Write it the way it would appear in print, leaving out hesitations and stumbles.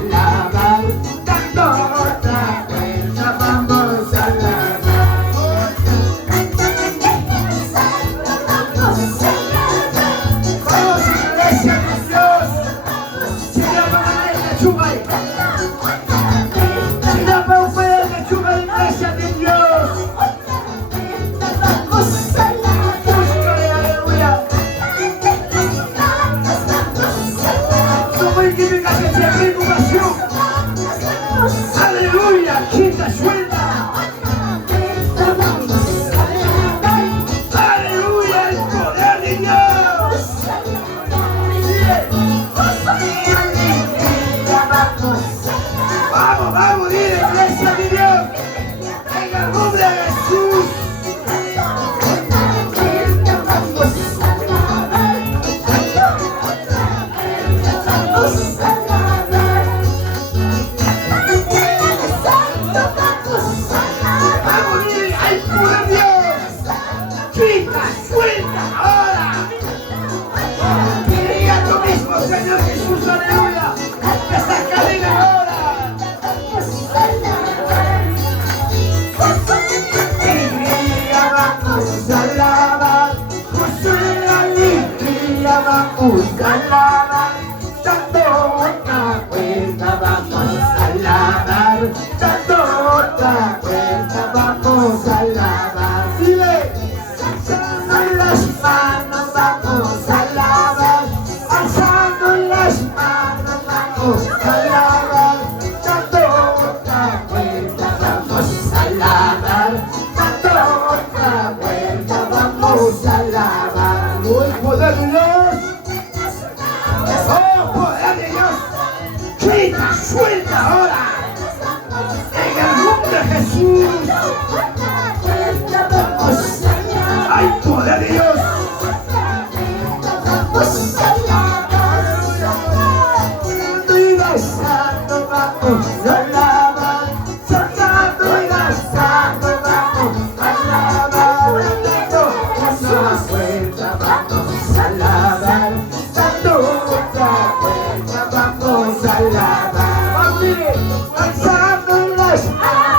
alabar, dando otra vuelta vamos a alabar. Vamos, iglesia de Dios, si no para la lechuga, si no para la lechuga, iglesia de Dios. Aleluya, quita, suelta. Aleluya, el poder de Dios. Vamos, vamos, dile, iglesia de Dios. En el nombre de Jesús. Señor Jesús, aleluya, esta cadena ahora. Alegría vamos a alabar, Jesús la alegría vamos a alabar, dando otra vuelta vamos a alabar, dando otra vuelta vamos a alabar. Dile, alzando las manos vamos a alabar, alzando las manos vamos a alabar, dando otra vuelta vamos a alabar, dando otra vuelta vamos a alabar. ¡Oh, poder de Dios! ¡Oh, poder de Dios! ¡Quita, suelta ahora! En el nombre de Jesús. ¡Hay poder de Dios! Danzando vamos a alabar, saltando y danzando vamos a alabar, dando una vuelta vamos a alabar, dando otra vuelta vamos a alabar. Alzando las manos.